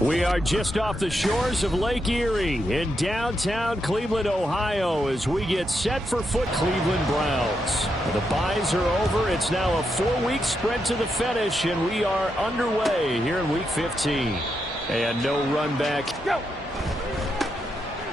We are just off the shores of Lake Erie in downtown Cleveland, Ohio, as we get set for Cleveland Browns. The byes are over. It's now a 4-week sprint to the finish, and we are underway here in Week 15. And no run back. Go.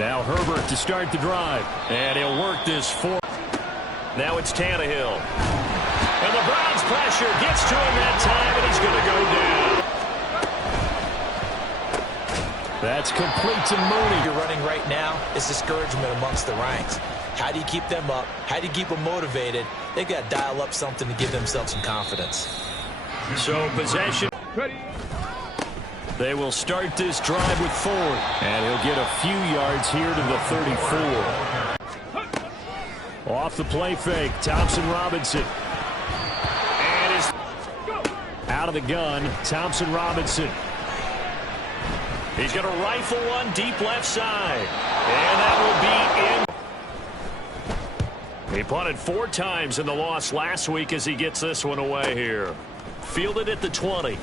Now Herbert to start the drive, and he'll work this for. Now it's Tannehill. And the Browns pressure gets to him that time, and he's going to go down. That's complete to Mooney. You're running right now. It's discouragement amongst the ranks. How do you keep them up? How do you keep them motivated? They've got to dial up something to give themselves some confidence. So possession. Ready. They will start this drive with Ford. And he'll get a few yards here to the 34. Off the play fake, Thompson Robinson. And is out of the gun, Thompson Robinson. He's going to rifle one deep left side. And that will be in. He punted 4 times in the loss last week as he gets this one away here. Fielded at the 20.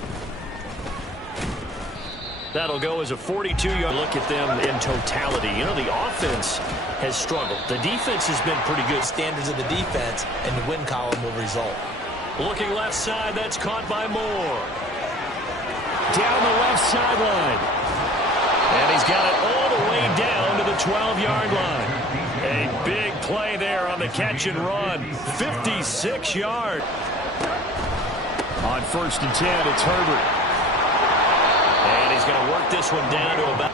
That'll go as a 42-yard. Look at them in totality. You know, the offense has struggled. The defense has been pretty good. Standards of the defense, and the win column will result. Looking left side, that's caught by Moore. Down the left sideline. And he's got it all the way down to the 12-yard line. A big play there on the catch and run. 56 yards. On 1st and 10, it's Herbert. And he's going to work this one down to about.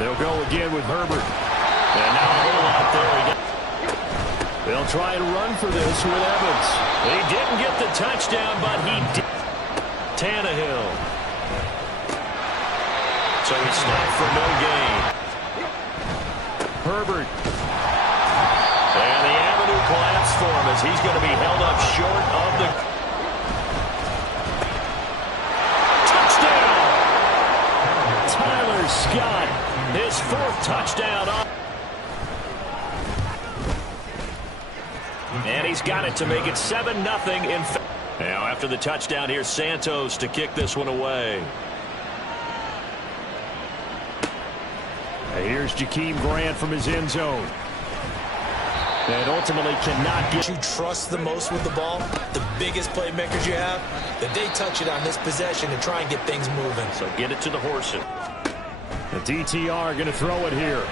They'll go again with Herbert. And now a little out there. They'll try to run for this with Evans. He didn't get the touchdown, but he did. Tannehill. So he snapped for no gain. Herbert. And the avenue collapsed for him as he's going to be held up short of the touchdown. Tyler Scott, his 4th touchdown. And he's got it to make it 7-0 in. Now after the touchdown, here's Santos to kick this one away. Here's Jakeem Grant from his end zone. That ultimately cannot get. You trust the most with the ball, the biggest playmakers you have, that they touch it on this possession and try and get things moving. So get it to the horses. The DTR going to throw it here.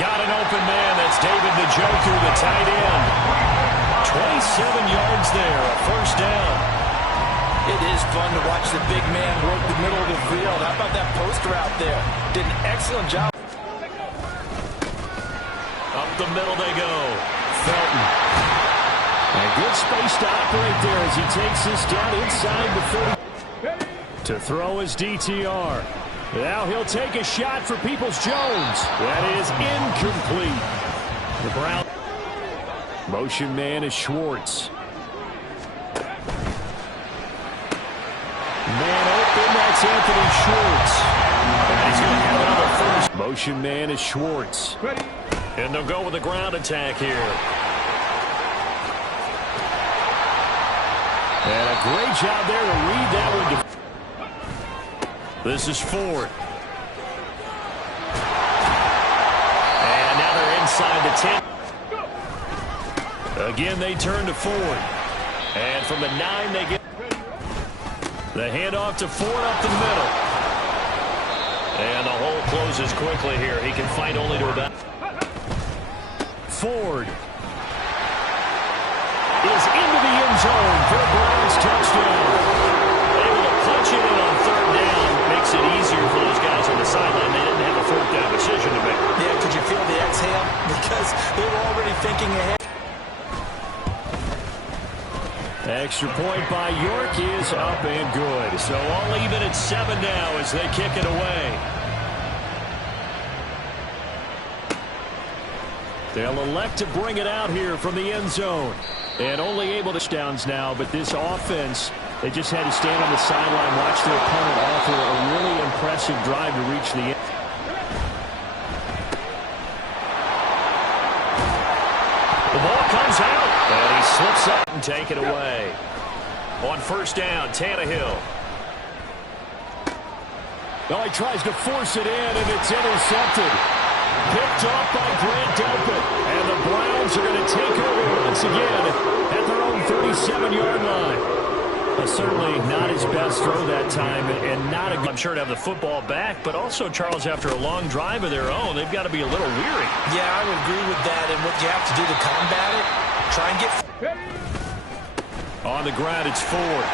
Got an open man. That's David Njoku, the tight end. 27 yards there, a 1st down. It is fun to watch the big man work the middle of the field. How about that poster out there? Did an excellent job. Up the middle they go. Felton. And good space to operate there as he takes this down inside the 30. To throw his DTR. Now he'll take a shot for Peoples-Jones. That is incomplete. The Brown. Motion man is Schwartz. Man open, that's Anthony Schwartz. And he's going to have another 1st. Motion man is Schwartz. And they'll go with a ground attack here. And a great job there to read that one. This is Ford. And now they're inside the 10. Again, they turn to Ford. And from the 9, they get the handoff to Ford up the middle. And the hole closes quickly here. He can find only to about. Ford is into the end zone for a Browns touchdown. Able to punch it in on 3rd down. Makes it easier for those guys on the sideline. They didn't have a 4th down decision to make. Yeah, could you feel the exhale? Because they were already thinking ahead. Extra point by York is up and good. So all even at 7 now as they kick it away. They'll elect to bring it out here from the end zone. And only able to touchdowns now, but this offense, they just had to stand on the sideline, watch their opponent offer a really impressive drive to reach the end. The ball comes out, and he slips up and take it away. On 1st down, Tannehill. Well, he tries to force it in, and it's intercepted. Picked off by Grant Delpit. And the Browns are going to take over once again at their own 37-yard line. Certainly not his best throw that time, and not a good... I'm sure to have the football back, but also, Charles, after a long drive of their own, they've got to be a little weary. Yeah, I would agree with that, and what you have to do to combat it, try and get... On the ground, it's Ford.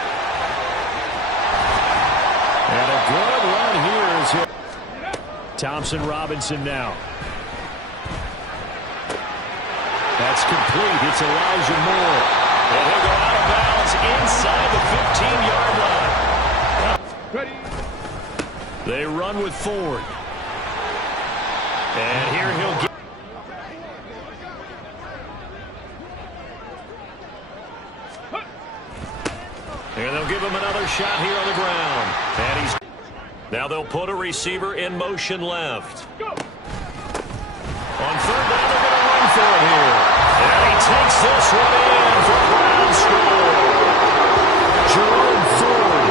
And a good run here is here. Thompson Robinson now. That's complete. It's Elijah Moore. And he'll go out of bounds inside the 15-yard line. They run with Ford. And here he'll get... And they'll give him another shot here on the ground. And he's... Now they'll put a receiver in motion left. On third down, they're going to run for it here. And he takes this one in for Brown score. Jerome Ford,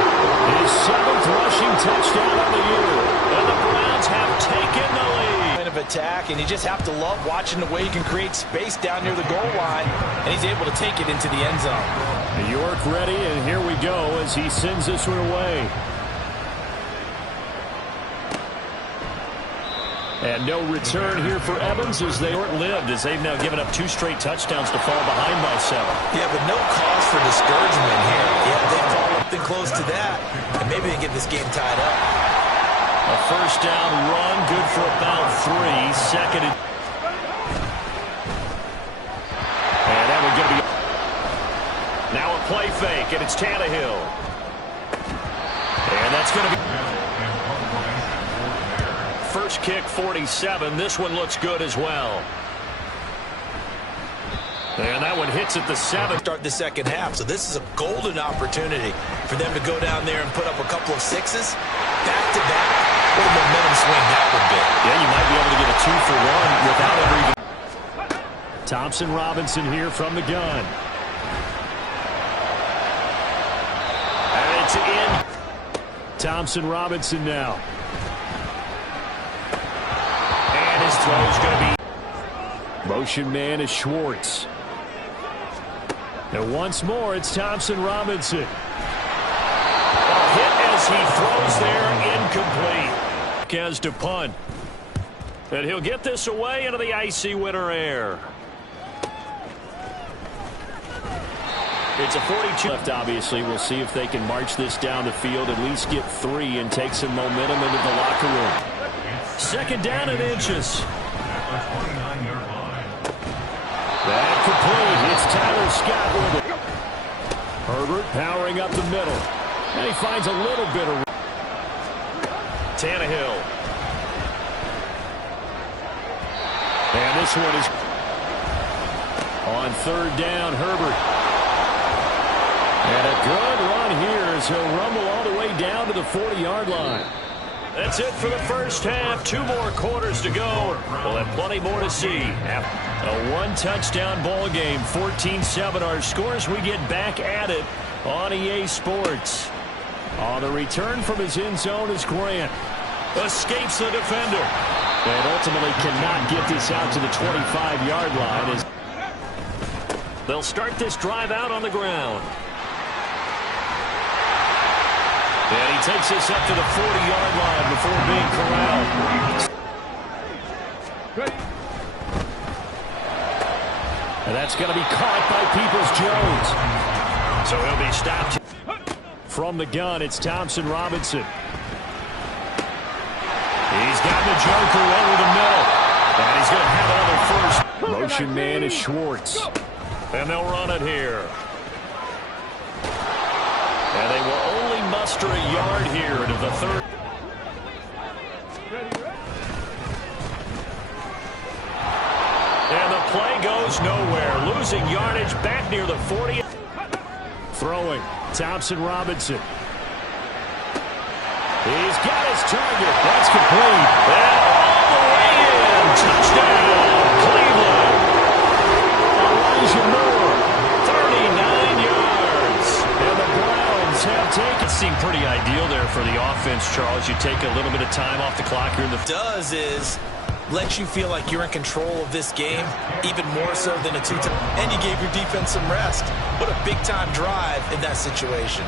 his 7th rushing touchdown of the year. And the Browns have taken the lead. Of attack, and you just have to love watching the way he can create space down near the goal line, and he's able to take it into the end zone. York ready, and here we go as he sends this one away. And no return here for Evans as they short-lived, as they've now given up 2 straight touchdowns to fall behind by 7. Yeah, but no cause for discouragement here. Yeah, they fall something close to that, and maybe they get this game tied up. A first down run, good for about 3. Second. And that would go to... Now a play fake, and it's Tannehill. And that's going to be... First kick, 47. This one looks good as well. And that one hits at the 7. Start the second half, so this is a golden opportunity for them to go down there and put up a couple of 6s. Back-to-back. What a momentum swing that would be. Yeah, you might be able to get a 2 for 1 without ever even... Thompson Robinson here from the gun. And it's in. Thompson Robinson now. And his throw's going to be... Motion man is Schwartz. And once more, it's Thompson Robinson. A hit as he throws there, incomplete. Has to punt. And he'll get this away into the icy winter air. It's a 42 left, obviously. We'll see if they can march this down the field, at least get 3 and take some momentum into the locker room. Second down and inches. That complete. It's Tyler Scott with it. Herbert powering up the middle. And he finds a little bit of... Tannehill. And this one is... On third down, Herbert. And a good run here as he'll rumble all the way down to the 40-yard line. That's it for the first half. 2 more quarters to go. We'll have plenty more to see. A 1-touchdown ball game, 14-7 our scores. We get back at it on EA Sports. On the return from his end zone is Grant. Escapes the defender. And ultimately cannot get this out to the 25-yard line. They'll start this drive out on the ground. And he takes this up to the 40-yard line before being corralled. And that's going to be caught by Peoples-Jones. So he'll be stopped. From the gun, it's Thompson Robinson. He's got the joker over the middle. And he's going to have another first. Motion man is Schwartz. And they'll run it here. And they will only muster a yard here into the third. And the play goes nowhere. Losing yardage back near the 40. Throwing, Thompson Robinson. He's got his target. That's complete. And all the way in. Touchdown, Cleveland. Elijah Moore. 39 yards. And the Browns have take. It seemed pretty ideal there for the offense, Charles. You take a little bit of time off the clock here in the... Does is let you feel like you're in control of this game, even more so than a two-time. And you gave your defense some rest. What a big-time drive in that situation.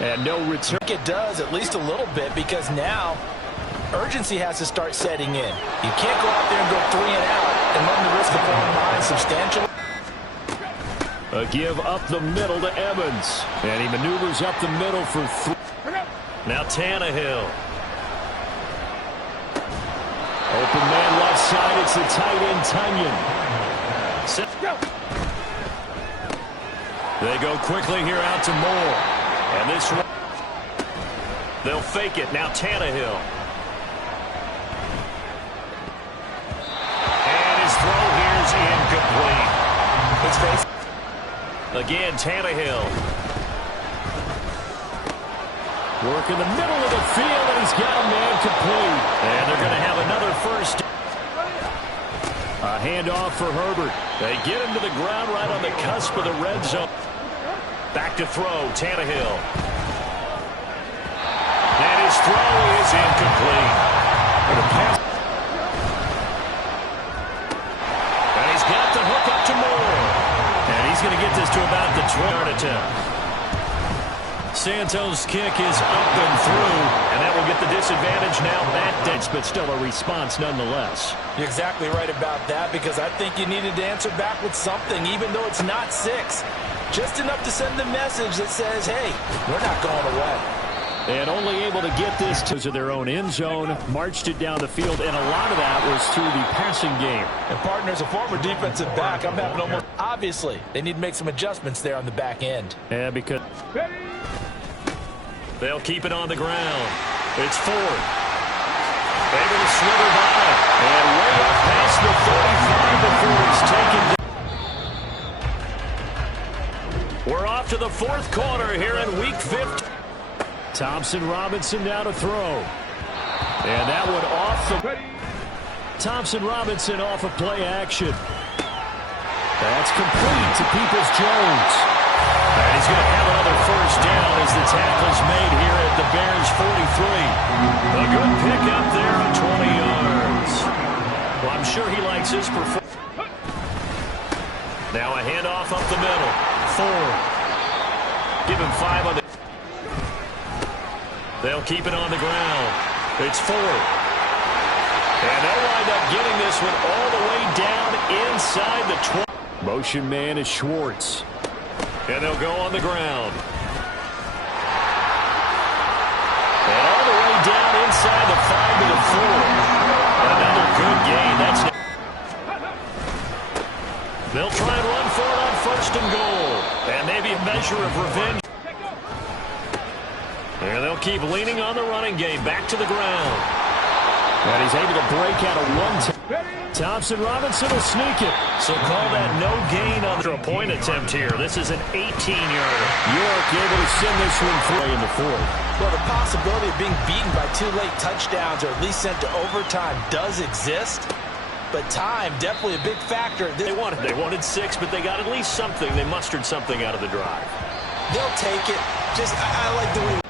And no return. I think it does, at least a little bit, because now urgency has to start setting in. You can't go out there and go 3 and out and run the risk of falling behind substantially. A give up the middle to Evans. And he maneuvers up the middle for 3. Now Tannehill. Open man left side. It's the tight end, Tunyon. They go quickly here out to Moore. And this one, they'll fake it. Now Tannehill. And his throw here is incomplete. Let's face it. Again, Tannehill. Work in the middle of the field, and he's got a man complete. And they're going to have another first. A handoff for Herbert. They get him to the ground right on the cusp of the red zone. Back to throw, Tannehill. And his throw is incomplete. And he's got the hook up to Moore. And he's going to get this to about the 20-yard attempt. Santos' kick is up and through, and that will get the disadvantage now. That dense, but still a response nonetheless. You're exactly right about that, because I think you needed to answer back with something, even though it's not 6. Just enough to send the message that says, hey, we're not going away. And only able to get this to their own end zone, marched it down the field, and a lot of that was through the passing game. And partner, as a former defensive back, I'm having almost... Obviously, they need to make some adjustments there on the back end. Yeah, because... They'll keep it on the ground. It's Ford. Able to slither by. And way up past the 35 before he's taken. We're off to the 4th quarter here in week 15. Thompson Robinson now to throw. And that one off the... Thompson Robinson off of play action. That's complete to Peoples-Jones. And he's going to have another first down as the tackle's made here at the Bears 43. A good pickup there at 20 yards. Well, I'm sure he likes his performance. Now a handoff up the middle. Ford. Give him 5 on the... They'll keep it on the ground. It's Ford. And they'll wind up getting this one all the way down inside the 20. Motion man is Schwartz. And they'll go on the ground. And all the way down inside the 5 to the 4. Another good gain. That's... They'll try and run for it on 1st and goal. And maybe a measure of revenge. And they'll keep leaning on the running game. Back to the ground. And he's able to break out of one. Thompson Robinson will sneak it. So call that no gain on the point attempt here. This is an 18-yarder. York able to send this one through in the 4th. Well, the possibility of being beaten by 2 late touchdowns or at least sent to overtime does exist. But time, definitely a big factor. They wanted 6, but they got at least something. They mustered something out of the drive. They'll take it. Just, I like the way.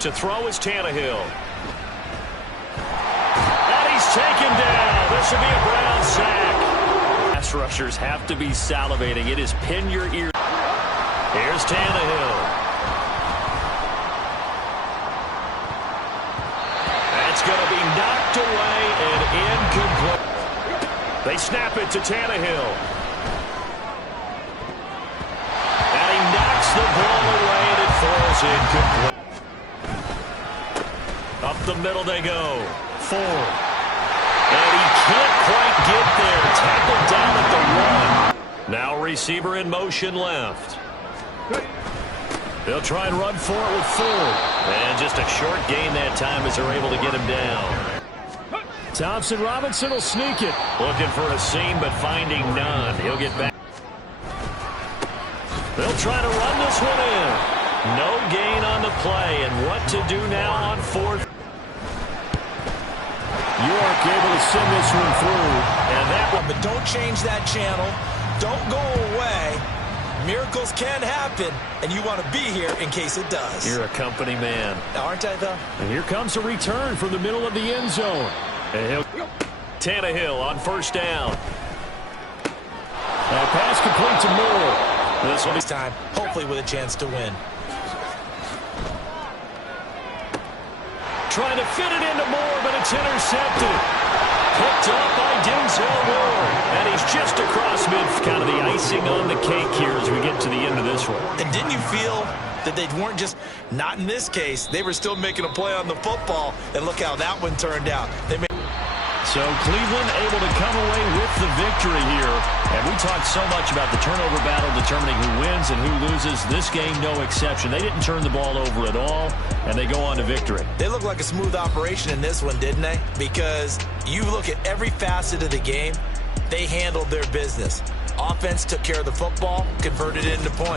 To throw is Tannehill. And he's taken down. This will be a Brown sack. Pass rushers have to be salivating. It is pin your ear. Here's Tannehill. That's going to be knocked away and incomplete. They snap it to Tannehill. And he knocks the ball away and it falls incomplete. Up the middle they go. Ford. And he can't quite get there. Tackled down at the 1. Now receiver in motion left. They'll try and run for it with Ford. And just a short gain that time as they're able to get him down. Thompson Robinson will sneak it. Looking for a seam, but finding none. He'll get back. They'll try to run this one in. No gain on the play. And what to do now on 4th? York able to send this one through. And that one, but don't change that channel. Don't go away. Miracles can happen, and you want to be here in case it does. You're a company man. Aren't I, though? And here comes a return from the middle of the end zone. Tannehill on first down. That pass complete to Moore. This one is time, hopefully with a chance to win. Trying to fit it into Moore, but it's intercepted. Picked up by Denzel Moore. And he's just across mid. Kind of the icing on the cake here as we get to the end of this one. And didn't you feel that they weren't just, not in this case, they were still making a play on the football, and look how that one turned out. So Cleveland able to come away with the victory here. And we talked so much about the turnover battle determining who wins and who loses. This game, no exception. They didn't turn the ball over at all, and they go on to victory. They look like a smooth operation in this one, didn't they? Because you look at every facet of the game, they handled their business. Offense took care of the football, converted it into points.